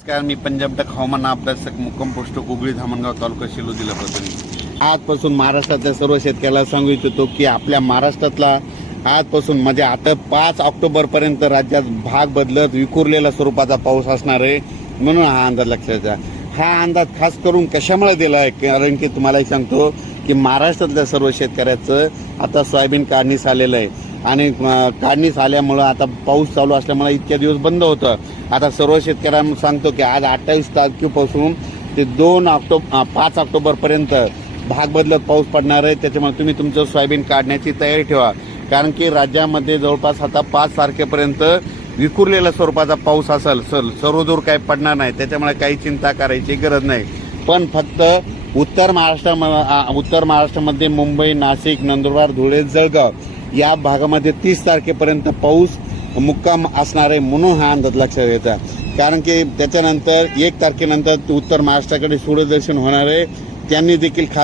नमस्कार मी पंजाब टक हवामान अभ्यासक मुक्कम पोस्ट उगळी धामणगाव तालुका शिलो जिल्हा परभणी आजपासून महाराष्ट्रातल्या सर्व शेतकऱ्याला सांगू इच्छितो की आपल्या महाराष्ट्रातला आजपासून म्हणजे आता पाच ऑक्टोबर पर्यंत राज्यात भाग बदलत विखुरलेल्या स्वरूपाचा पाऊस असणार आहे म्हणून हा अंदाज लक्षात घ्या. हा अंदाज खास करून कशामुळे दिला आहे? कारण की तुम्हालाही सांगतो की महाराष्ट्रातल्या सर्व शेतकऱ्याचं आता सोयाबीन काढणीस आलेलं आहे. आणि अं, काढणीस आल्यामुळं आता पाऊस चालू असल्यामुळे इतक्या दिवस बंद होतं. आता सर्व शेतकऱ्यांना सांगतो की आज अठ्ठावीस तारखेपासून ते दोन ऑक्टोब पाच ऑक्टोबरपर्यंत भाग बदलत पाऊस पडणार आहे. त्याच्यामुळे तुम्ही तुमचं सोयाबीन काढण्याची तयारी ठेवा. कारण की राज्यामध्ये जवळपास आता पाच तारखेपर्यंत विखुरलेल्या स्वरूपाचा पाऊस असेल सर सर्वदूर काही पडणार नाही. त्याच्यामुळे काही चिंता करायची गरज नाही. पण फक्त उत्तर महाराष्ट्र उत्तर महाराष्ट्रामध्ये मुंबई नाशिक नंदुरबार धुळे जळगाव या भागामध्ये तीस तारखेपर्यंत पाऊस मुक्काम असणार आहे म्हणून हा अंदाज लक्षात घ्यायचा कारण की त्याच्यानंतर एक तारखेनंतर उत्तर महाराष्ट्राकडे सूर्यदर्शन होणार आहे. त्यांनी देखील खा